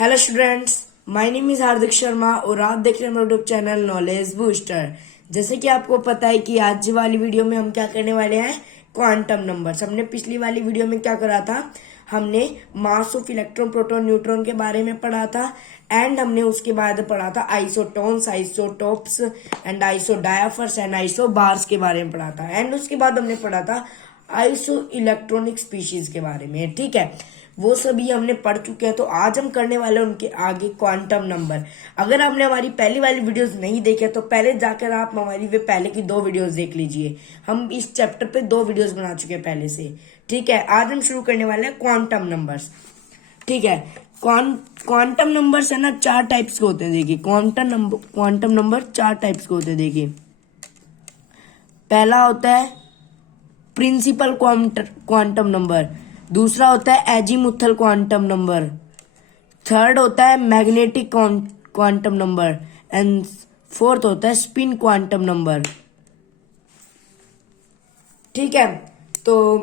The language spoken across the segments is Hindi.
Hello students, my name is Hardik Sharma और आप देख रहे हैं मेरा यूट्यूब चैनल नॉलेज बूस्टर। जैसे कि आपको पता है कि आज वाली वीडियो में हम क्या करने वाले हैं, क्वांटम नंबर्स। हमने पिछली वाली वीडियो में क्या करा था, हमने mass of electron proton neutron के बारे में पढ़ा था एंड हमने उसके बाद पढ़ा था isotones, isotopes and आइसोडायफर्स and isobars के बारे में पढ़ा था एंड उसके बाद हमने पढ़ा था आइसो इलेक्ट्रॉनिक स्पीशीज के बारे में। ठीक है, वो सभी हमने पढ़ चुके हैं। तो आज हम करने वाले हैं उनके आगे क्वांटम नंबर। अगर आपने हमारी पहली वाली वीडियोस नहीं देखे तो पहले जाकर आप हमारी वे पहले की 2 वीडियोस देख लीजिए। हम इस चैप्टर पे 2 वीडियोस बना चुके हैं पहले से। ठीक है, आज हम शुरू करने वाले हैं क्वांटम नंबर्स। ठीक है, क्वांटम नंबर्स है ना 4 टाइप्स के होते हैं। देखिए क्वांटम नंबर 4 टाइप्स के होते हैं। देखिए, पहला होता है प्रिंसिपल क्वांटम नंबर, दूसरा होता है एजीमुथल क्वांटम नंबर, थर्ड होता है magnetic quantum number and fourth होता है स्पिन क्वांटम नंबर। ठीक है, तो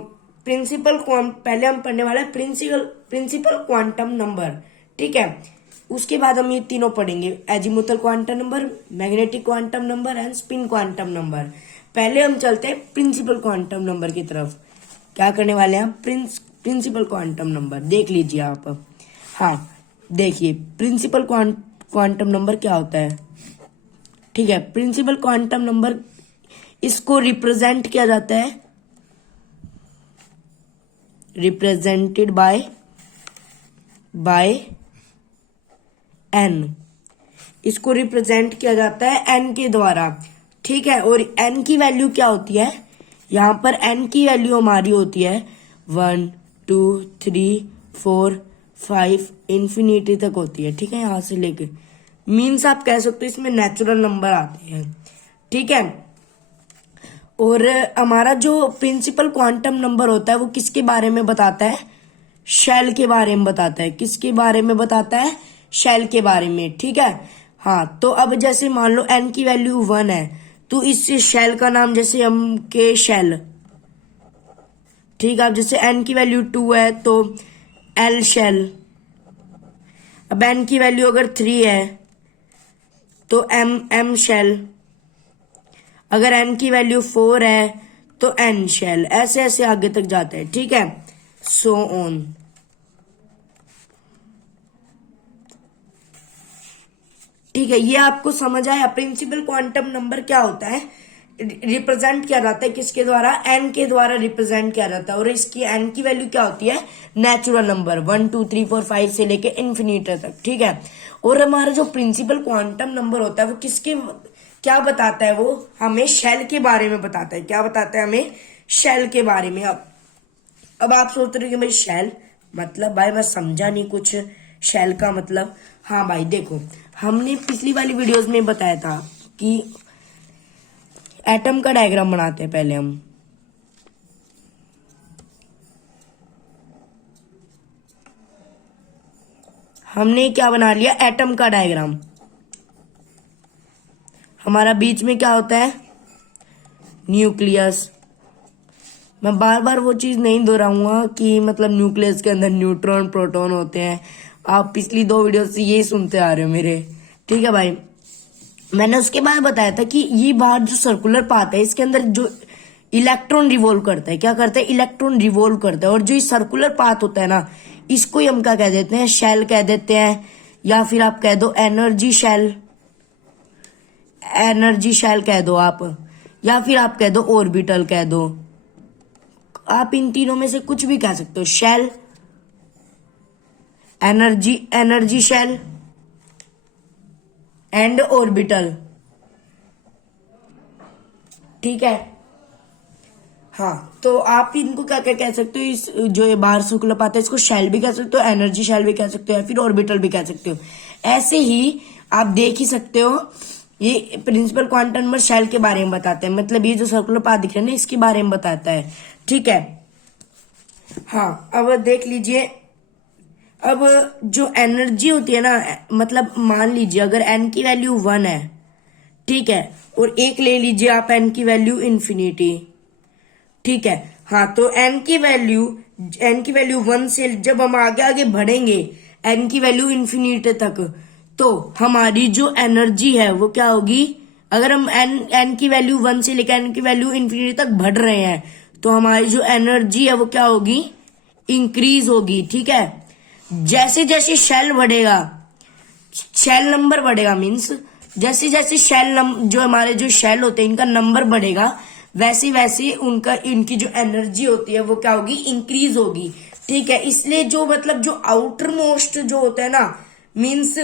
पहले हम पढ़ने वाले हैं प्रिंसिपल क्वांटम नंबर। ठीक है, उसके बाद हम ये तीनों पढ़ेंगे, azimuthal quantum number, magnetic quantum number and spin quantum number. पहले हम चलते हैं प्रिंसिपल क्वांटम नंबर की तरफ। क्या करने वाले हैं, प्रिंसिपल क्वांटम नंबर देख लीजिए आप। हाँ, देखिए प्रिंसिपल क्वांटम नंबर क्या होता है। ठीक है, प्रिंसिपल क्वांटम नंबर इसको रिप्रेजेंट किया जाता है, रिप्रेजेंटेड बाय एन। इसको रिप्रेजेंट किया जाता है एन के द्वारा। ठीक है, और एन की वैल्यू क्या होती है, यहां पर एन की वैल्यू हमारी होती है 1 2 3 4 5 इंफिनिटी तक होती है। ठीक है, यहां से लेके मीन्स आप कह सकते हो इसमें नेचुरल नंबर आते हैं। ठीक है, और हमारा जो प्रिंसिपल क्वांटम नंबर होता है वो किसके बारे में बताता है, शेल के बारे में बताता है। किसके बारे में बताता है, शेल के बारे में। ठीक है, हाँ, तो अब जैसे मान लो एन की वैल्यू 1 है तो इस शेल का नाम जैसे हम के शेल। ठीक है, अब जैसे एन की वैल्यू 2 है तो एल शेल। अब एन की वैल्यू अगर 3 है तो एम शेल। अगर एन की वैल्यू 4 है तो एन शेल। ऐसे ऐसे आगे तक जाते हैं। ठीक है, सो ऑन। ठीक है, ये आपको समझ आया प्रिंसिपल क्वांटम नंबर क्या होता है, रिप्रेजेंट किया जाता है किसके द्वारा, एन के द्वारा रिप्रेजेंट किया जाता है। और इसकी एन की वैल्यू क्या होती है, नेचुरल नंबर 1 2 3 4 5 से लेके इन्फिनिटी तक। ठीक है, और हमारा जो प्रिंसिपल क्वांटम नंबर होता है वो किसके क्या बताता है, वो हमें शेल के बारे में बताता है। क्या बताता है हमें, शेल के बारे में। अब आप सोच रहे हो कि भाई शेल मतलब, भाई मैं समझा नहीं कुछ, शेल का मतलब। हाँ भाई देखो, हमने पिछली वाली वीडियोस में बताया था कि एटम का डायग्राम बनाते हैं पहले हम। हमने क्या बना लिया, एटम का डायग्राम। हमारा बीच में क्या होता है, न्यूक्लियस। मैं बार बार वो चीज नहीं दोहराऊंगा कि मतलब न्यूक्लियस के अंदर न्यूट्रॉन प्रोटॉन होते हैं। आप पिछली 2 वीडियो से यही सुनते आ रहे हो मेरे। ठीक है भाई, मैंने उसके बाद बताया था कि ये बाहर जो सर्कुलर पाथ है इसके अंदर जो इलेक्ट्रॉन रिवॉल्व करता है, क्या करता है, इलेक्ट्रॉन रिवॉल्व करता है। और जो ये सर्कुलर पाथ होता है ना, इसको ही हम क्या कह देते हैं, शेल कह देते हैं, या फिर आप कह दो एनर्जी शेल। एनर्जी शेल कह दो आप, या फिर आप कह दो ऑर्बिटल कह दो। आप इन तीनों में से कुछ भी कह सकते हो, shell, energy shell and orbital. ठीक है, हाँ, तो आप इनको क्या क्या कह सकते हो, इस जो ये बाहर सर्कुलर पाथ है इसको शेल भी कह सकते हो, एनर्जी शेल भी कह सकते हो, या फिर ऑर्बिटल भी कह सकते हो। ऐसे ही आप देख ही सकते हो, ये प्रिंसिपल क्वांटम नंबर शेल के बारे में बताते हैं। मतलब ये जो सर्कुलर पाथ दिख रहे हैं ना, इसके बारे में बताता है। ठीक है, हाँ, अब देख लीजिए, अब जो एनर्जी होती है ना, मतलब मान लीजिए अगर एन की वैल्यू 1 है, ठीक है, और एक ले लीजिए आप एन की वैल्यू इन्फिनिटी। ठीक है, हाँ, तो एन की वैल्यू 1 से जब हम आगे आगे बढ़ेंगे, एन की वैल्यू इन्फिनिटी तक, तो हमारी जो एनर्जी है वो क्या होगी, अगर हम एन की वैल्यू 1 से लेकर एन की वैल्यू इन्फिनिटी तक बढ़ रहे हैं तो हमारी जो एनर्जी है वो क्या होगी, इंक्रीज होगी। ठीक है, जैसे जैसे शेल बढ़ेगा, शेल नंबर बढ़ेगा, मीन्स जैसे जैसे जो हमारे जो शेल होते हैं इनका नंबर बढ़ेगा, वैसे वैसे उनका इनकी जो एनर्जी होती है वो क्या होगी, इंक्रीज होगी। ठीक है, इसलिए जो मतलब जो आउटर मोस्ट जो होता है ना, मीन्स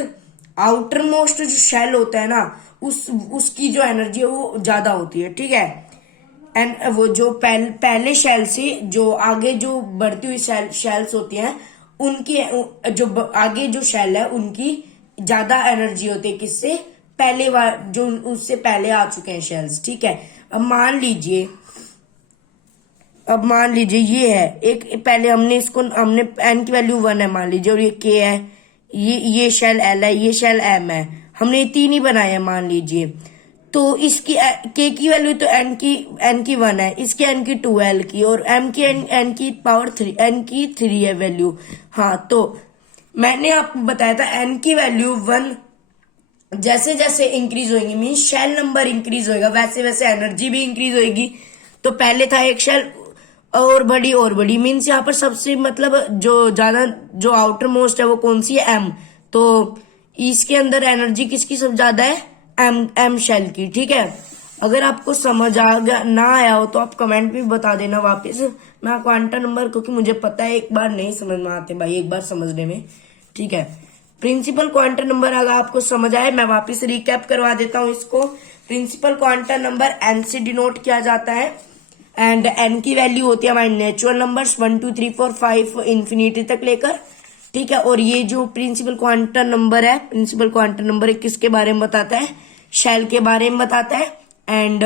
आउटर मोस्ट जो शेल होता है ना, उसकी जो एनर्जी है वो ज्यादा होती है। ठीक है, एंड वो जो पहले शेल से जो आगे जो बढ़ती हुई शेल्स होती हैं उनकी जो आगे जो शेल है उनकी ज्यादा एनर्जी होती है, किससे, पहले जो उससे पहले आ चुके हैं शेल्स। ठीक है, अब मान लीजिए ये है एक, पहले हमने एन की वैल्यू 1 है मान लीजिए, और ये के है, ये शेल एल है, ये शेल एम है, हमने ये 3 ही बनाए हैं मान लीजिए। तो इसकी के की वैल्यू तो एन की 1 है, इसकी एन की 2 एल की, और एम की एन की पावर 3, एन की 3 है वैल्यू। हाँ, तो मैंने आपको बताया था एन की वैल्यू 1 जैसे जैसे इंक्रीज होगी, मीन शेल नंबर इंक्रीज होगा, वैसे वैसे एनर्जी भी इंक्रीज होगी। तो पहले था एक शेल और बड़ी मीन्स यहाँ पर सबसे मतलब जो ज्यादा जो आउटर मोस्ट है वो कौन सी है, एम। तो इसके अंदर एनर्जी किसकी सब ज्यादा है, एम शेल की। ठीक है, अगर आपको समझ आ गया ना आया हो तो आप कमेंट भी बता देना वापस, मैं क्वांटम नंबर, क्योंकि मुझे पता है एक बार नहीं समझ में आते भाई, एक बार समझने में। ठीक है, प्रिंसिपल क्वांटम नंबर अगर आपको समझ आए, मैं वापस रिकैप करवा देता हूं इसको। प्रिंसिपल क्वांटम नंबर एन से डिनोट किया जाता है, एंड एन की वैल्यू होती है हमारी नेचुरल नंबर्स 1 2 3 4 5 इन्फिनिटी तक लेकर। ठीक है, और ये जो प्रिंसिपल क्वांटम नंबर है, किसके बारे में बताता है, शेल के बारे में बताता है। एंड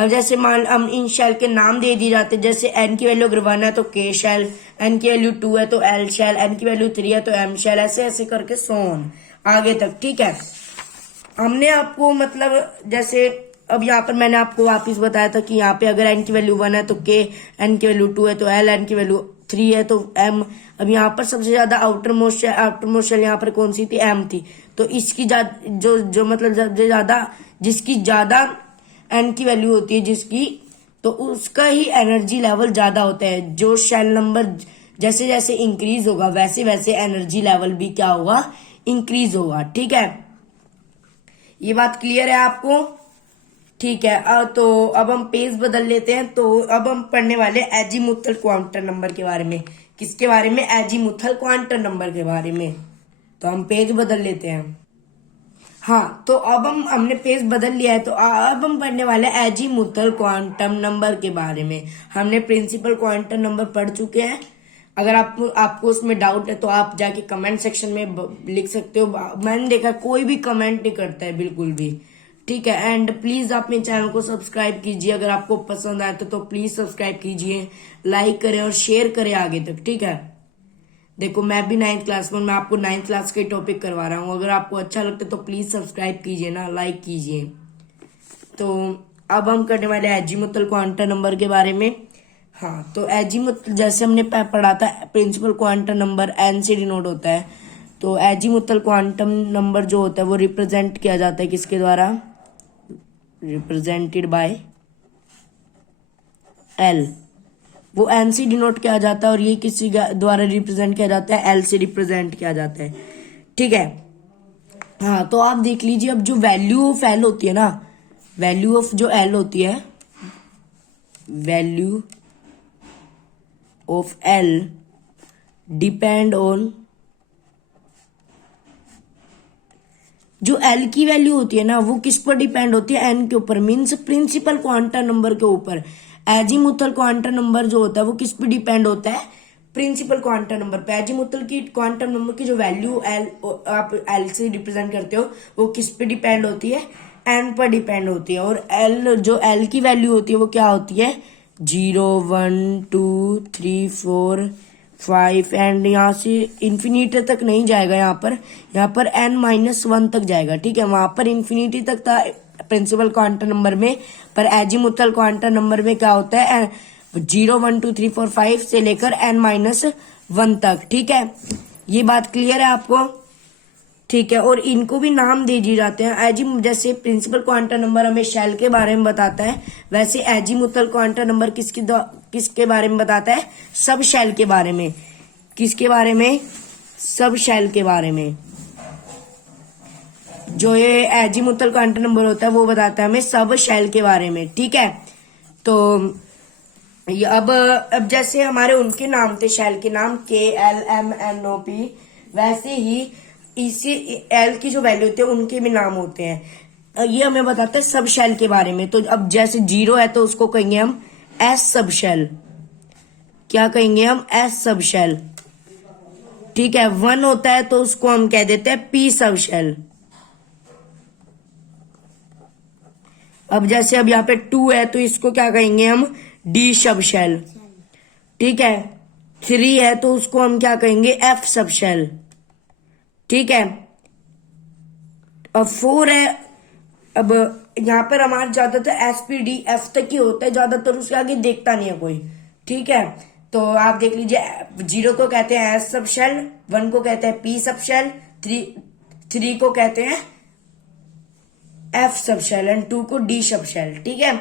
जैसे मान हम इन शेल के नाम दे दिए जाते हैं, जैसे एन की वैल्यू अगर 1 है तो के शेल, एन की वैल्यू 2 है तो एल शेल, एन की वैल्यू 3 है तो एम शेल, ऐसे ऐसे करके सोन आगे तक। ठीक है, हमने आपको मतलब जैसे अब यहाँ पर मैंने आपको वापिस बताया था कि यहाँ पे अगर एन की वैल्यू 1 है तो के, एन की वैल्यू 2 है तो एल, एन की वैल्यू 3 है तो एम। अब यहाँ पर सबसे ज्यादा आउटर मोस्ट शेल यहाँ पर कौन सी थी, एम थी। तो इसकी जो मतलब सबसे ज्यादा जिसकी ज्यादा एन की वैल्यू होती है जिसकी, तो उसका ही एनर्जी लेवल ज्यादा होता है। जो शेल नंबर जैसे जैसे इंक्रीज होगा वैसे वैसे एनर्जी लेवल भी क्या होगा, इंक्रीज होगा। ठीक है, ये बात क्लियर है आपको। ठीक है, तो अब हम पेज बदल लेते हैं। तो अब हम पढ़ने वाले एजीमुथल क्वांटम नंबर के बारे में। किसके बारे में, एजीमुथल क्वांटम नंबर के बारे में। तो हम पेज बदल लेते हैं। हाँ, तो अब हमने पेज बदल लिया है, तो अब हम पढ़ने वाले एजीमुथल क्वांटम नंबर के बारे में। हमने प्रिंसिपल क्वांटम नंबर पढ़ चुके हैं। अगर आपको उसमें डाउट है तो आप जाके कमेंट सेक्शन में लिख सकते हो। मैंने देखा कोई भी कमेंट नहीं करता है बिल्कुल भी। ठीक है, एंड प्लीज आप मेरे चैनल को सब्सक्राइब कीजिए। अगर आपको पसंद आए तो प्लीज सब्सक्राइब कीजिए, लाइक करें और शेयर करें आगे तक। ठीक है, देखो मैं भी 9th क्लास में, मैं आपको 9th क्लास के टॉपिक करवा रहा हूँ। अगर आपको अच्छा लगता है तो प्लीज सब्सक्राइब कीजिए ना, लाइक कीजिए। तो अब हम करने वाले एजीमुथल क्वांटम नंबर के बारे में। हाँ, तो एजीमुथल जैसे हमने पढ़ा था, प्रिंसिपल क्वांटम नंबर एन से डिनोट होता है। तो एजीमुथल क्वांटम नंबर जो होता है वो रिप्रेजेंट किया जाता है किसके द्वारा, रिप्रेजेंटेड बाय एल। वो एन से डिनोट किया जाता है, और ये किसी द्वारा रिप्रेजेंट किया जाता है, एल से रिप्रेजेंट किया जाता है। ठीक है, हाँ, तो आप देख लीजिए, अब जो वैल्यू ऑफ एल होती है ना, वैल्यू ऑफ जो एल होती है, value of L depend on, जो एल की वैल्यू होती है ना वो किस पर डिपेंड होती है, एन के ऊपर, मीन्स प्रिंसिपल क्वांटम नंबर के ऊपर। एजीमुथल क्वांटम नंबर जो होता है वो किस पे डिपेंड होता है, प्रिंसिपल क्वांटम नंबर पे। एजीमुथल की क्वांटम नंबर की जो वैल्यू एल आप एल से रिप्रेजेंट करते हो वो किस पे डिपेंड होती है, एन पर डिपेंड होती है। और एल जो एल की वैल्यू होती है वो क्या होती है, 0 1 2 3 4 5, एंड यहाँ से इन्फिनिटी तक नहीं जाएगा, यहाँ पर n-1 तक जाएगा। ठीक है, वहां पर इन्फिनिटी तक था प्रिंसिपल क्वांटम नंबर में, पर एजीमुथल क्वांटम नंबर में क्या होता है, 0 1 2 3 4 5 से लेकर n-1 तक। ठीक है, ये बात क्लियर है आपको? ठीक है, और इनको भी नाम दे दिए जाते हैं एजी। जैसे प्रिंसिपल क्वांटम नंबर हमें शेल के बारे में बताता है, वैसे एजीमुथल क्वांटम नंबर किसके बारे में बताता है? सब शेल के बारे में। किसके बारे में? सब शेल के बारे में। जो ये एजीमुथल क्वांटम नंबर होता है वो बताता है हमें सब शेल के बारे में। ठीक है, तो ये अब जैसे हमारे उनके नाम थे शेल के नाम KLMNOP, वैसे ही इसी एल की जो वैल्यू होती है उनके भी नाम होते हैं। ये हमें बताता है सब शेल के बारे में। तो अब जैसे 0 है तो उसको कहेंगे हम S सब शेल। क्या कहेंगे हम? S सब शेल। ठीक है, 1 होता है तो उसको हम कह देते हैं P सब शेल। अब जैसे अब यहाँ पे 2 है तो इसको क्या कहेंगे हम? D सब शेल। ठीक है, 3 है तो उसको हम क्या कहेंगे? F सब शेल। ठीक है, अब 4 है। अब यहाँ पर हमारा ज्यादातर SPDF तक ही होता है, ज्यादातर उसके आगे देखता नहीं है कोई। ठीक है, तो आप देख लीजिए 0 को कहते हैं S सब शेल, 1 को कहते हैं P सब शेल, 3 को कहते हैं F सब शेल एंड 2 को D सब शेल। ठीक है,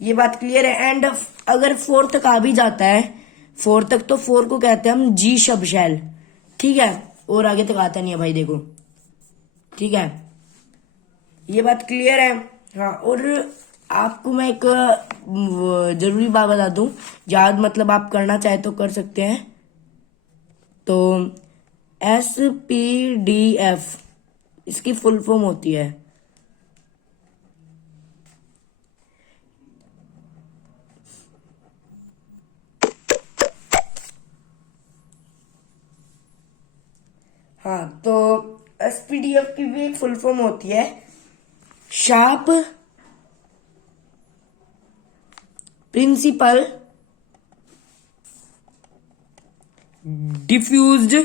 ये बात क्लियर है। एंड अगर 4 तक आ भी जाता है, 4 तक, तो 4 को कहते हैं हम G सब शेल। ठीक है, और आगे तक आता नहीं है भाई, देखो। ठीक है, ये बात क्लियर है। हाँ, और आपको मैं एक जरूरी बात बता दूं, याद मतलब आप करना चाहे तो कर सकते हैं। तो SPDF इसकी फुल फॉर्म होती है हाँ, तो SPDF की भी एक फुल फॉर्म होती है sharp principal diffused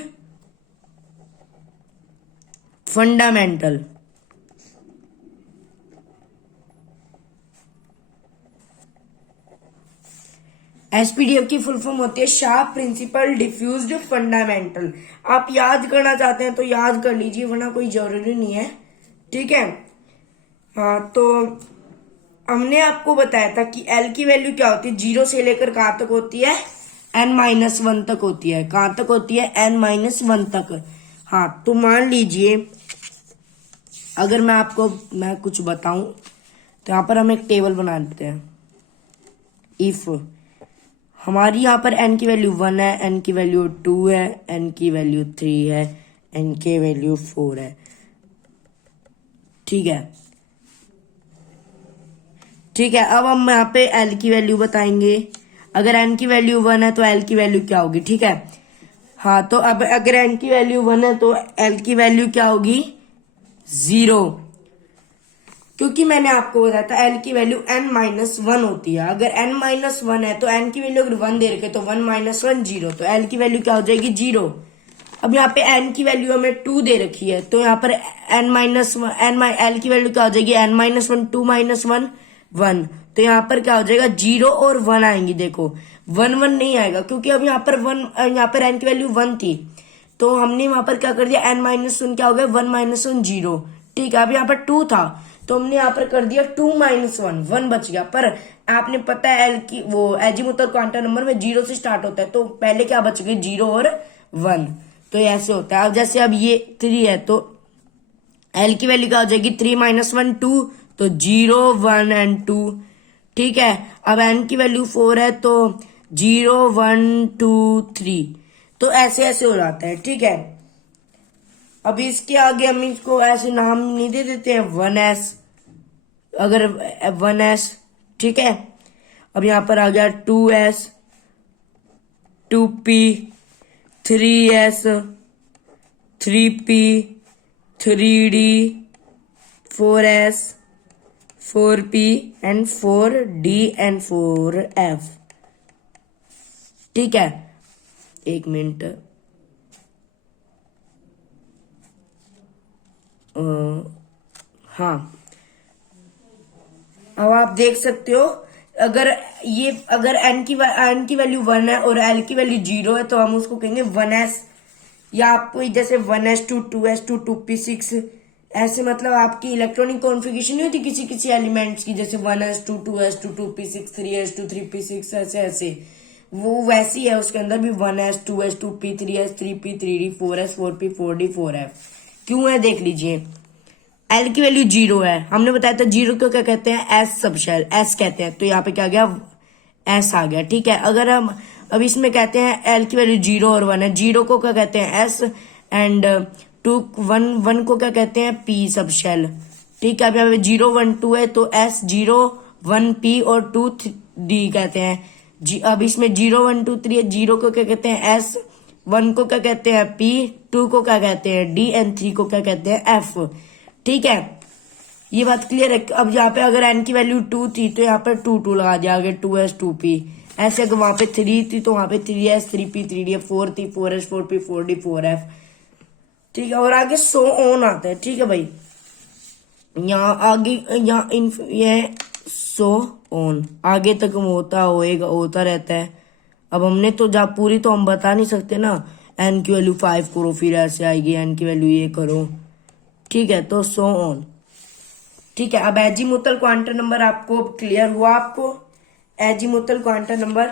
fundamental. SPDF की फुल फॉर्म होती है शार्प प्रिंसिपल डिफ्यूज्ड फंडामेंटल। आप याद करना चाहते हैं तो याद कर लीजिए, वरना कोई जरूरी नहीं है। ठीक है, हाँ, तो हमने आपको बताया था कि L की वैल्यू क्या होती है? 0 से लेकर कहां तक होती है? N-1 तक होती है। कहां तक होती है? N-1 तक। हाँ, तो मान लीजिए अगर मैं कुछ बताऊं तो यहां पर हम एक टेबल बना देते हैं। इफ हमारी यहाँ पर n की वैल्यू 1 है, n की वैल्यू 2 है, n की वैल्यू 3 है, n की वैल्यू 4 है। ठीक है, ठीक है, अब हम यहाँ पे L की वैल्यू बताएंगे। अगर n की वैल्यू 1 है तो L की वैल्यू क्या होगी? ठीक है, हाँ, तो अब अगर n की वैल्यू 1 है तो L की वैल्यू क्या होगी? 0, क्योंकि मैंने आपको बताया था L की वैल्यू N-1 होती है। अगर N-1 है तो N की वैल्यू अगर 1 दे रखे तो 1 - 1 0, तो L की वैल्यू क्या हो जाएगी? 0। अब यहाँ पे N की वैल्यू हमें 2 दे रखी है, तो यहाँ पर L की वैल्यू क्या हो जाएगी? N-1 2 - 1 1, तो यहाँ पर क्या हो जाएगा? 0 और 1 आएंगी। देखो 1 1 नहीं आएगा, क्योंकि अब यहाँ पर N की वैल्यू 1 थी, तो हमने वहां पर क्या कर दिया? N-1 क्या हो गया? 1 - 1 0। ठीक है, अब यहाँ पर 2 था तो हमने यहाँ पर कर दिया 2 - 1, 1 बच गया। पर आपने पता है L की वो एजीमुथल क्वांटम नंबर में 0 से स्टार्ट होता है, तो पहले क्या बच गए? 0 और 1, तो ऐसे होता है। अब जैसे अब ये 3 है तो L की वैल्यू क्या हो जाएगी? 3 - 1 2, तो 0 1 एंड 2। ठीक है, अब N की वैल्यू 4 है तो 0 1 2 3, तो ऐसे ऐसे हो जाता है। ठीक है, अब इसके आगे हम इसको ऐसे नाम नहीं दे देते हैं 1S, अगर 1S। ठीक है, अब यहां पर आ गया 2S 2P 3S 3P 3D 4S 4P and 4D and 4F। ठीक है, एक मिनट, हाँ, अब आप देख सकते हो अगर N की वैल्यू 1 है और L की वैल्यू 0 है तो हम उसको कहेंगे 1S। या आपको जैसे 1s2 2s2 2p6 ऐसे, मतलब आपकी इलेक्ट्रॉनिक कॉन्फ़िगरेशन नहीं होती किसी किसी एलिमेंट्स की, जैसे 1s2 2s2 2p6 3s2 3p6 ऐसे ऐसे, वो वैसी है। उसके अंदर भी 1s 2s 2p 3s 3p 3d 4s 4p 4d 4f क्यों है देख लीजिए। एल की वैल्यू 0 है, हमने बताया था 0 को क्या कहते हैं, एस सब शेल एस कहते हैं, तो यहाँ पे क्या आ गया, एस आ गया। ठीक है, अगर हम अब इसमें कहते हैं एल की वैल्यू 0 और 1 है, 0 को क्या कहते हैं एस, एंड 1 को क्या कहते हैं पी सब शेल। ठीक है, अब यहाँ पे 0 1 2 है तो एस 0 1 पी और 2 डी कहते हैं। अब इसमें 0 1 2 3 है, 0 को क्या कहते हैं एस, 1 को क्या कहते हैं पी, 2 को क्या कहते हैं डी, एंड 3 को क्या कहते हैं एफ। ठीक है, ये बात क्लियर है। अब यहाँ पे अगर एन की वैल्यू 2 थी तो यहाँ पर 2 2 लगा दिया, आगे 2s 2p, ऐसे अगर वहां पे 3 थी तो वहां पे 3s 3p 3d, 4 थी 4s 4p 4d 4f। ठीक है, और आगे सो ऑन आता है। ठीक है भाई, यहाँ आगे यहाँ ये सो ऑन आगे तक होता रहता है। अब हमने तो जा पूरी तो हम बता नहीं सकते ना, एन की वैल्यू 5 करो फिर ऐसे आएगी, एन की वैल्यू ये करो। ठीक है, तो सो ऑन। ठीक है, अब एजीमुथल क्वांटम नंबर आपको क्लियर हुआ, आपको एजीमुथल क्वांटम नंबर।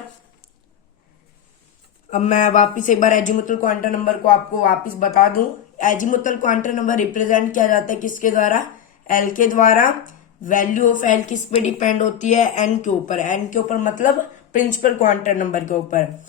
अब मैं वापिस एक बार एजीमुथल क्वांटम नंबर को आपको वापिस बता दूं। एजीमुथल क्वांटम नंबर रिप्रेजेंट किया जाता है किसके द्वारा, एल के द्वारा। वैल्यू ऑफ एल किस पे डिपेंड होती है, एन के ऊपर। एन के ऊपर मतलब प्रिंसिपल क्वांटम नंबर के ऊपर।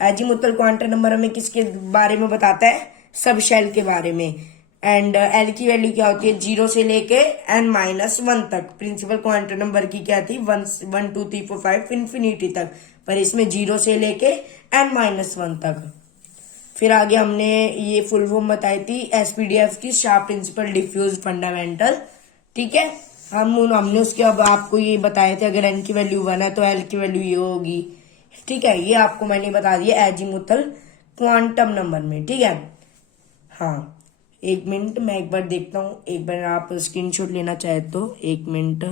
एजीमुथल क्वांटम नंबर हमें किसके बारे में बताता है, सब शेल के बारे में। एंड एल की वैल्यू क्या होती है, 0 से लेके n-1 तक। प्रिंसिपल क्वांटम नंबर की क्या थी, 1 2 3 4 5 इंफिनिटी तक, पर इसमें 0 से लेके n-1 तक। फिर आगे हमने ये फुल फॉर्म बताई थी एसपीडीएफ की, शार्प प्रिंसिपल डिफ्यूज फंडामेंटल। ठीक है, हमने उसके अब आपको ये बताए थे, अगर एन की वैल्यू 1 है तो एल की वैल्यू ये होगी। ठीक है, ये आपको मैंने बता दिया एजीमुथल क्वांटम नंबर में। ठीक है, हाँ एक मिनट मैं एक बार देखता हूँ, एक बार आप स्क्रीनशॉट लेना चाहे तो एक मिनट।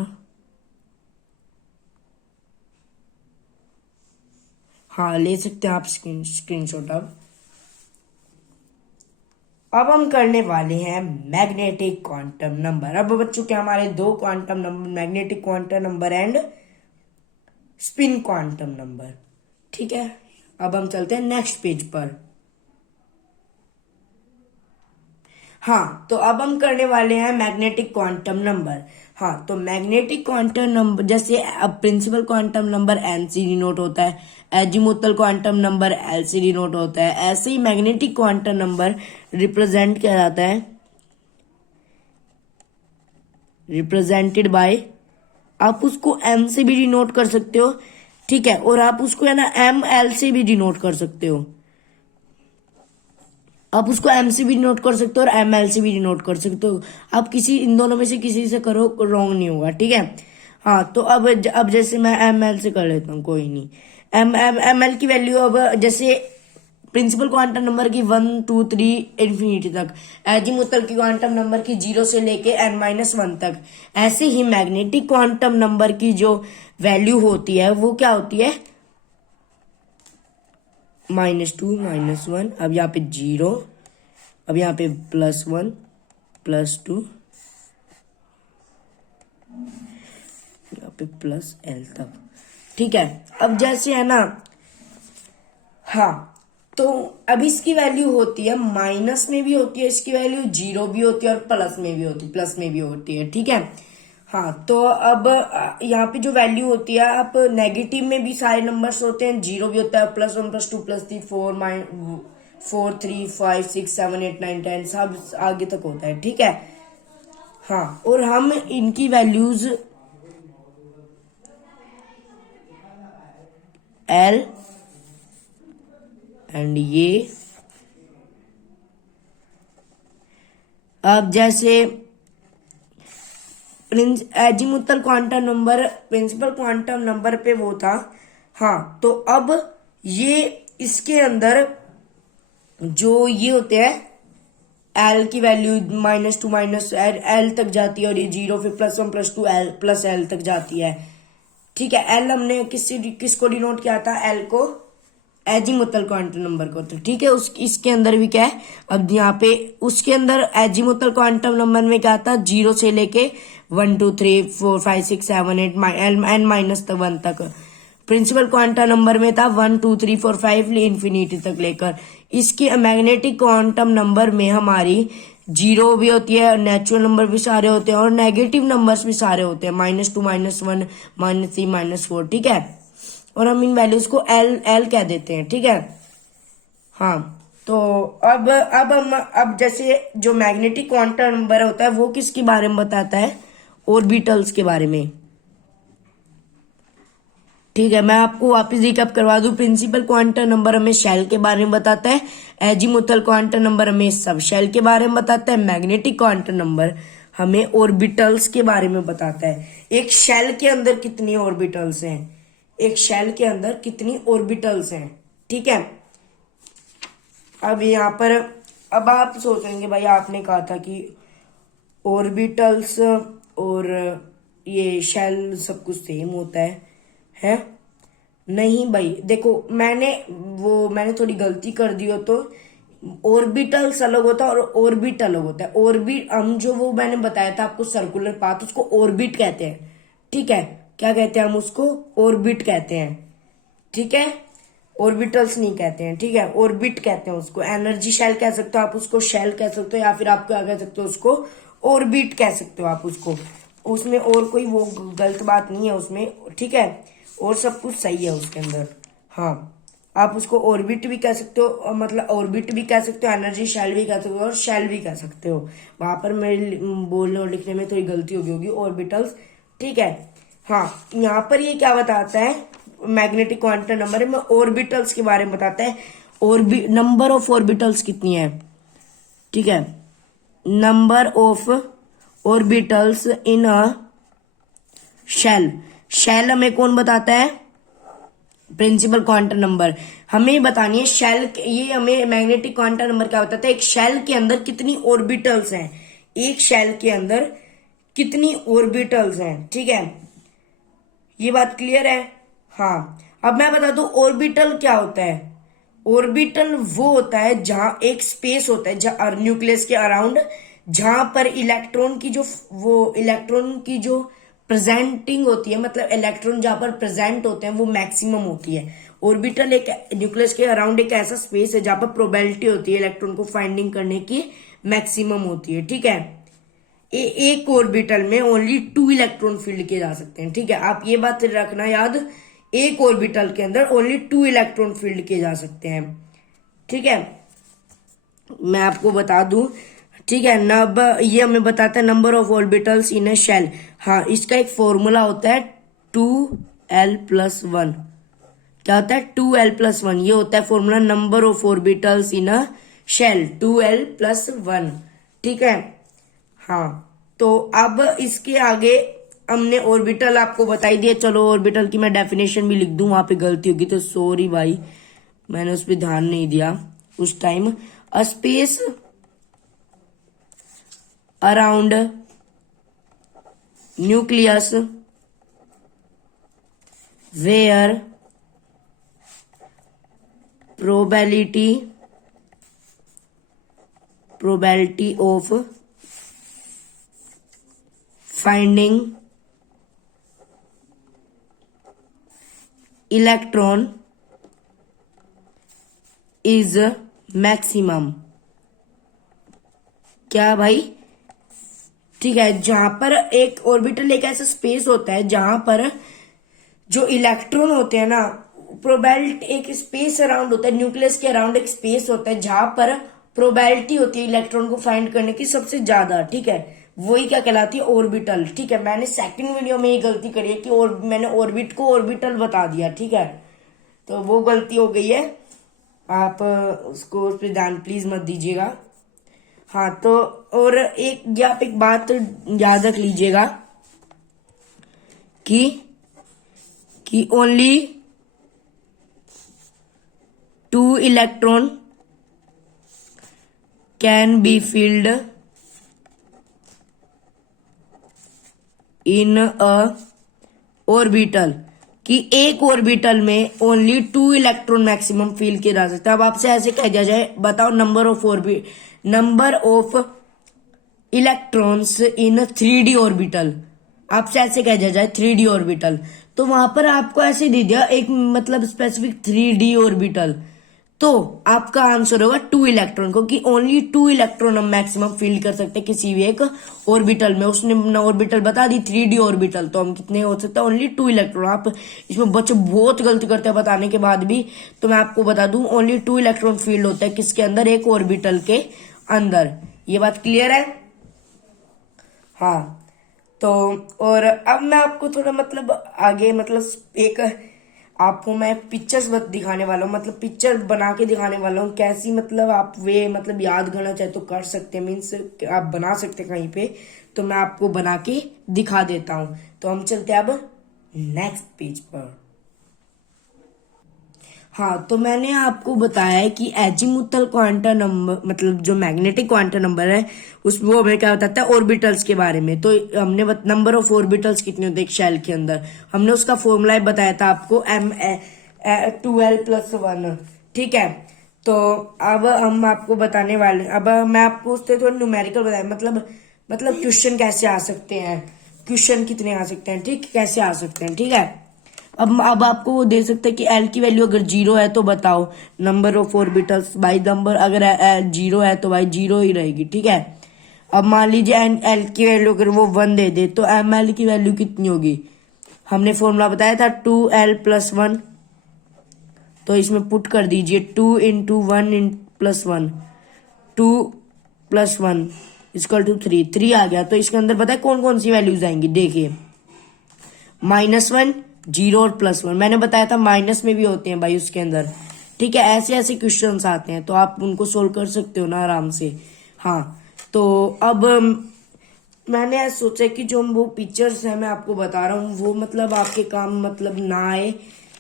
हाँ ले सकते हैं आप स्क्रीनशॉट। अब हम करने वाले हैं मैग्नेटिक क्वांटम नंबर। अब बच्चों के हमारे दो quantum number, magnetic quantum number and spin quantum number. ठीक है, अब हम चलते हैं नेक्स्ट पेज पर। हाँ, तो अब हम करने वाले हैं मैग्नेटिक क्वांटम नंबर। हाँ, तो मैग्नेटिक क्वांटम नंबर जैसे अब प्रिंसिपल क्वांटम नंबर एन से डिनोट होता है, एजीमुथल क्वांटम नंबर एल से डिनोट होता है, ऐसे ही मैग्नेटिक क्वांटम नंबर रिप्रेजेंट किया जाता है, रिप्रेजेंटेड बाय, आप उसको एम से भी डिनोट कर सकते हो। ठीक है, और आप उसको है ना एम एल से भी डिनोट कर सकते हो। आप उसको एम से भी डिनोट कर सकते हो और एम एल से भी डिनोट कर सकते हो। आप किसी इन दोनों में से किसी से करो, रॉन्ग नहीं होगा। ठीक है, हाँ तो अब जैसे मैं एम एल से कर लेता हूँ, कोई नहीं। एम एल की वैल्यू अब जैसे प्रिंसिपल क्वांटम नंबर की 1 2 3 इंफिनिटी तक, एजीमुथल की क्वांटम नंबर की 0 से लेके n-1 तक। ऐसे ही मैग्नेटिक क्वांटम नंबर की जो वैल्यू होती है वो क्या होती है, -2 -1। अब यहाँ पे 0, अब यहाँ पे +1 +2, यहाँ पे +L तक। ठीक है, अब जैसे है ना, हाँ तो अब इसकी वैल्यू होती है, माइनस में भी होती है इसकी वैल्यू, 0 भी होती है और प्लस में भी होती है। ठीक है, हाँ तो अब यहाँ पे जो वैल्यू होती है, आप नेगेटिव में भी सारे नंबर्स होते हैं, 0 भी होता है, +1 +2 +3 4 3 5 6 7 8 9 10 सब आगे तक होता है। ठीक है, हाँ और हम इनकी वैल्यूज L एंड ये, अब जैसे azimuthal quantum number principal quantum number पे वो था। हाँ, तो अब ये इसके अंदर जो ये होते हैं, एल की वैल्यू -2 -L तक जाती है, और ये 0 फिर +1 +2 L +L तक जाती है। ठीक है, एल हमने किसको डिनोट किया था, एल को एजीमुथल क्वांटम नंबर को। तो ठीक है, उस इसके अंदर भी क्या है, अब यहाँ पे उसके अंदर एजीमुथल क्वांटम नंबर में क्या था, 0 से लेके 1 2 3 4 5 6 7 8 n माइनस 1 तक। प्रिंसिपल क्वांटम नंबर में था 1 2 3 4 5 इंफिनिटी तक लेकर। इसके मैग्नेटिक क्वांटम नंबर में हमारी 0 भी होती है, नेचुरल नंबर भी सारे होते हैं और नेगेटिव नंबर्स भी सारे होते हैं, -2 -1 -3 -4। ठीक है, और हम इन वैल्यूज को एल कह देते हैं। ठीक है, हाँ। तो अब जैसे जो मैग्नेटिक क्वांटम नंबर होता है वो किसके बारे में बताता है, ऑर्बिटल्स के बारे में। ठीक है, मैं आपको वापस रिकैप करवा दूं। प्रिंसिपल क्वांटम नंबर हमें शेल के बारे में बताता है, एजीमुथल क्वांटम नंबर हमें सब शेल के बारे में बताता है, मैग्नेटिक क्वांटम नंबर हमें ऑर्बिटल्स के बारे में बताता है। एक शेल के अंदर कितनी ऑर्बिटल्स हैं, एक शेल के अंदर कितनी ऑर्बिटल्स हैं। ठीक है, अब यहाँ पर अब आप सोचेंगे भाई आपने कहा था कि ऑर्बिटल्स और ये शेल सब कुछ सेम होता है नहीं भाई, देखो मैंने थोड़ी गलती कर दी हो। तो ऑर्बिटल्स अलग होता है और ऑर्बिट अलग होता है। ऑर्बिट हम जो वो मैंने बताया था आपको सर्कुलर पाथ, उसको ऑर्बिट कहते हैं। ठीक है, क्या कहते हैं हम उसको, ऑर्बिट कहते हैं। ठीक है, ऑर्बिटल्स नहीं कहते हैं। ठीक है, ऑर्बिट कहते हैं उसको। एनर्जी शेल कह सकते हो आप उसको, शेल कह सकते हो, या फिर आप क्या कह सकते हो उसको, ऑर्बिट कह सकते हो आप उसको। उसमें और कोई वो गलत बात नहीं है उसमें। ठीक है, और सब कुछ सही है उसके अंदर। हाँ, आप उसको ऑर्बिट भी कह सकते हो, मतलब ऑर्बिट भी कह सकते हो, एनर्जी शेल भी कह सकते हो और शेल भी कह सकते हो। वहां पर मेरे बोलने और लिखने में थोड़ी गलती हो गई होगी, ऑर्बिटल्स। ठीक है, हाँ, यहाँ पर ये क्या बताता है, मैग्नेटिक क्वांटम नंबर में ऑर्बिटल्स के बारे में बताता है। नंबर ऑफ ऑर्बिटल्स कितनी है। ठीक है, number of orbitals in a shell. Shell हमें कौन बताता है, प्रिंसिपल क्वांटम नंबर हमें बतानी है। शेल, ये हमें मैग्नेटिक क्वांटम नंबर क्या बताता है, एक शेल के अंदर कितनी ऑर्बिटल्स हैं, एक शेल के अंदर कितनी ऑर्बिटल्स हैं। ठीक है, ये बात क्लियर है। हाँ, अब मैं बता दूं ऑर्बिटल क्या होता है। ऑर्बिटल वो होता है जहां एक स्पेस होता है, जहां न्यूक्लियस के अराउंड, जहां पर इलेक्ट्रॉन की जो प्रेजेंटिंग होती है, मतलब इलेक्ट्रॉन जहां पर प्रेजेंट होते हैं वो मैक्सिमम होती है। ऑर्बिटल एक न्यूक्लियस के अराउंड एक ऐसा स्पेस है जहां पर प्रोबेबिलिटी होती है इलेक्ट्रॉन को फाइंडिंग करने की मैक्सिमम होती है। ठीक है, एक ऑर्बिटल में ओनली 2 इलेक्ट्रॉन फील्ड किए जा सकते हैं। ठीक है, आप ये बात रखना याद, एक ऑर्बिटल के अंदर ओनली 2 इलेक्ट्रॉन फील्ड किए जा सकते हैं। ठीक है, मैं आपको बता दूं। ठीक है, ये हमें बताता है number of orbitals in a shell. हाँ, इसका एक फॉर्मूला होता है 2l+1। क्या होता है, 2l+1, ये होता है formula number of orbitals in a shell, 2l+1। ठीक है, हाँ, तो अब इसके आगे हमने ऑर्बिटल आपको बताई दिया। चलो ऑर्बिटल की मैं डेफिनेशन भी लिख दूं, वहां पे गलती होगी तो सॉरी भाई, मैंने उस पर ध्यान नहीं दिया उस time. A space around nucleus where probability of finding electron is maximum। क्या भाई, ठीक है, जहां पर एक ऑर्बिटल एक ऐसा स्पेस होता है जहां पर जो इलेक्ट्रॉन होते हैं ना, प्रोबेबिलिटी, एक स्पेस अराउंड होता है, न्यूक्लियस के अराउंड एक स्पेस होता है जहां पर प्रोबेबिलिटी होती है इलेक्ट्रॉन को फाइंड करने की सबसे ज्यादा। ठीक है, वही क्या कहलाती है, ऑर्बिटल। ठीक है, मैंने सेकंड वीडियो में ये गलती करी है कि मैंने ऑर्बिट को ऑर्बिटल बता दिया। ठीक है, तो वो गलती हो गई है, आप उसको उस पर ध्यान प्लीज मत दीजिएगा। हाँ, तो और आप एक बात याद रख लीजिएगा कि only 2 electron can be field in a orbital. कि एक ऑर्बिटल में ओनली 2 इलेक्ट्रॉन मैक्सिमम फील किया जा सकता है। अब आपसे ऐसे कह दिया जाए, बताओ number of electrons in 3D orbital, आपसे ऐसे कह दिया जाए 3D ऑर्बिटल, तो वहां पर आपको ऐसे दे दिया एक मतलब स्पेसिफिक 3D ऑर्बिटल, तो आपका आंसर होगा 2 इलेक्ट्रॉन, क्योंकि ओनली 2 इलेक्ट्रॉन हम मैक्सिमम फील कर सकते हैं किसी भी एक ऑर्बिटल में। उसने ऑर्बिटल बता दी 3D ऑर्बिटल, तो हम कितने हो सकता है, ओनली 2 इलेक्ट्रॉन। आप इसमें बच्चे बहुत गलती करते हैं बताने के बाद भी, तो मैं आपको बता दूं ओनली 2 इलेक्ट्रॉन फील्ड होता है किसके अंदर, एक ऑर्बिटल के अंदर। ये बात क्लियर है? हाँ। तो और अब मैं आपको थोड़ा मतलब आगे मतलब एक आपको मैं पिक्चर्स दिखाने वाला हूँ, मतलब पिक्चर बना के दिखाने वाला हूँ कैसी, मतलब आप वे मतलब याद करना चाहे तो कर सकते हैं, मीन्स आप बना सकते हैं कहीं पे, तो मैं आपको बना के दिखा देता हूँ। तो हम चलते हैं अब नेक्स्ट पेज पर। हाँ, तो मैंने आपको बताया है कि एजीमुथल क्वांटम नंबर मतलब जो मैग्नेटिक क्वांटम नंबर है उसमें वो हमें क्या बताता है, ऑर्बिटल्स के बारे में। तो हमने नंबर ऑफ ऑर्बिटल्स कितने होते हैं एक शेल के अंदर, हमने उसका फॉर्मूला बताया था आपको, M2l+1। ठीक है, तो अब हम आपको बताने वाले, अब मैं आपको उससे थोड़ा न्यूमेरिकल बताया, मतलब क्वेश्चन कैसे आ सकते हैं, क्वेश्चन कितने आ सकते हैं, ठीक कैसे आ सकते हैं। ठीक है, अब आपको वो दे सकते हैं कि एल की वैल्यू अगर 0 है तो बताओ number of orbitals by number, अगर 0 है तो भाई 0 ही रहेगी। ठीक है, अब मान लीजिए एल की वैल्यू अगर वो 1 दे दे तो एम एल की वैल्यू कितनी होगी, हमने फॉर्मूला बताया था 2l+1, तो इसमें पुट कर दीजिए 2 × 1+1, 2+1 = 3 आ गया। तो इसके अंदर पता है कौन कौन सी वैल्यूज आएंगी, देखिए -1, 0 और +1, मैंने बताया था माइनस में भी होते हैं भाई उसके अंदर। ठीक है, ऐसे ऐसे क्वेश्चंस आते हैं तो आप उनको सोल्व कर सकते हो ना आराम से। हाँ, तो अब मैंने सोचा कि जो वो पिक्चर्स है मैं आपको बता रहा हूँ वो मतलब आपके काम मतलब ना आए,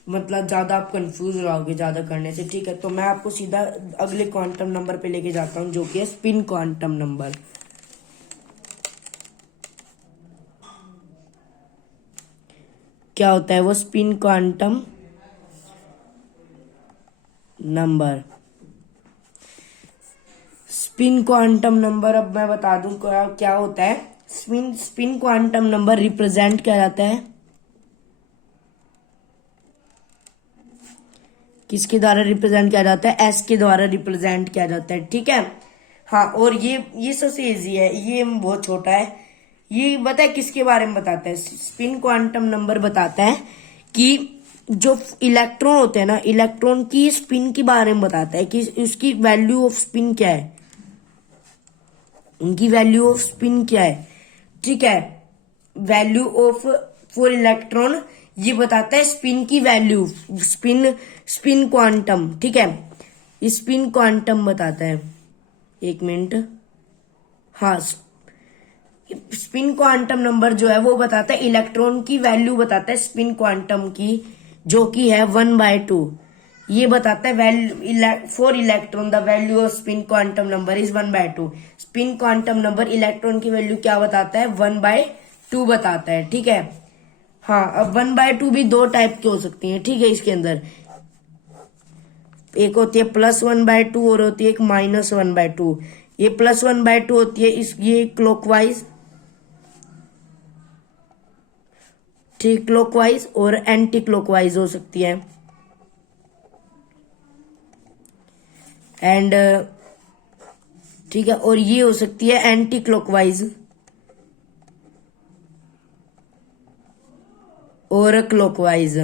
मतलब ज्यादा आप कंफ्यूज रहोगे ज्यादा करने से। ठीक है, तो मैं आपको सीधा अगले क्वांटम नंबर पे लेके जाता हूँ जो कि है स्पिन क्वांटम नंबर। क्या होता है वो spin quantum number? Spin quantum number अब मैं बता दूं क्या होता है। स्पिन क्वांटम नंबर रिप्रेजेंट किया जाता है किसके द्वारा रिप्रेजेंट किया जाता है, एस के द्वारा रिप्रेजेंट किया जाता है। ठीक है, हाँ, और ये सबसे इजी है, ये बहुत छोटा है। ये बता है किसके बारे में बताता है, स्पिन क्वांटम नंबर बताता है कि जो इलेक्ट्रॉन होते हैं ना, इलेक्ट्रॉन की स्पिन के बारे में बताता है कि उसकी वैल्यू ऑफ स्पिन क्या है, उनकी वैल्यू ऑफ स्पिन क्या है। ठीक है, वैल्यू ऑफ फॉर इलेक्ट्रॉन ये बताता है स्पिन की वैल्यू, स्पिन क्वांटम। ठीक है, स्पिन क्वांटम बताता है, एक मिनट, हाँ, स्पिन क्वांटम नंबर जो है वो बताता है इलेक्ट्रॉन की वैल्यू बताता है स्पिन क्वांटम की, जो कि है 1/2। ये बताता है value for electron the value off spin quantum number is 1/2। Spin quantum number electron की वैल्यू क्या बताता है, 1/2 बताता है। ठीक है, हाँ, अब 1/2 भी दो टाइप की हो सकती है। ठीक है, इसके अंदर एक होती है +1/2 और होती है एक -1/2। ये +1/2 होती है ये क्लॉकवाइज, ठीक, क्लॉकवाइज और एंटी क्लॉकवाइज हो सकती है। एंड ठीक है, और ये हो सकती है एंटी क्लॉकवाइज और क्लॉकवाइज।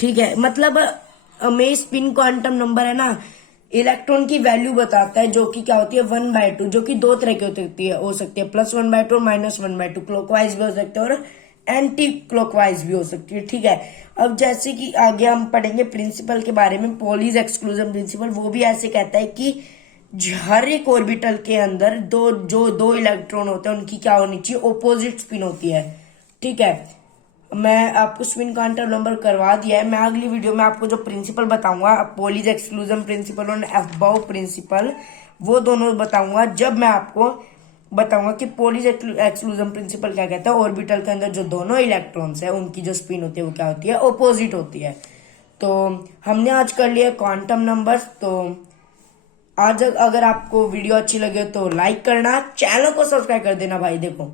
ठीक है, मतलब हमें स्पिन क्वांटम नंबर है ना, इलेक्ट्रॉन की वैल्यू बताता है जो कि क्या होती है 1/2, जो कि दो तरह की हो सकती है +1/2 और -1/2, क्लॉकवाइज भी हो सकते हैं और एंटी क्लॉकवाइज भी हो सकती है। ठीक है, अब जैसे कि आगे हम पढ़ेंगे प्रिंसिपल के बारे में, पॉलीज एक्सक्लूजन प्रिंसिपल, वो भी ऐसे कहता है कि हर एक ऑर्बिटल के अंदर दो इलेक्ट्रॉन होते हैं उनकी क्या होनी चाहिए, ऑपोजिट स्पिन होती है। ठीक है, मैं आपको स्पिन क्वांटम नंबर करवा दिया है। मैं अगली वीडियो में आपको जो प्रिंसिपल बताऊंगा, पॉलीज एक्सक्लूजन प्रिंसिपल और अबव प्रिंसिपल, वो दोनों बताऊंगा जब मैं आपको बताऊंगा कि पोलिस एक्सक्लूजन प्रिंसिपल क्या कहता है। ऑर्बिटल के अंदर जो दोनों इलेक्ट्रॉन्स है उनकी जो स्पिन होती है वो क्या होती है, ऑपोजिट होती है। तो हमने आज कर लिया क्वांटम नंबर्स। तो आज अगर आपको वीडियो अच्छी लगे तो लाइक करना, चैनल को सब्सक्राइब कर देना भाई। देखो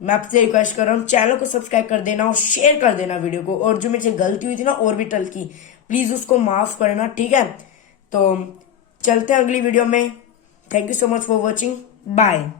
मैं आपसे रिक्वेस्ट कर रहा हूँ, चैनल को सब्सक्राइब कर देना और शेयर कर देना वीडियो को। और जो मुझे गलती हुई थी ना ऑर्बिटल की, प्लीज उसको माफ करना, ठीक है। तो चलते हैं अगली वीडियो में। Thank you so much for watching, bye.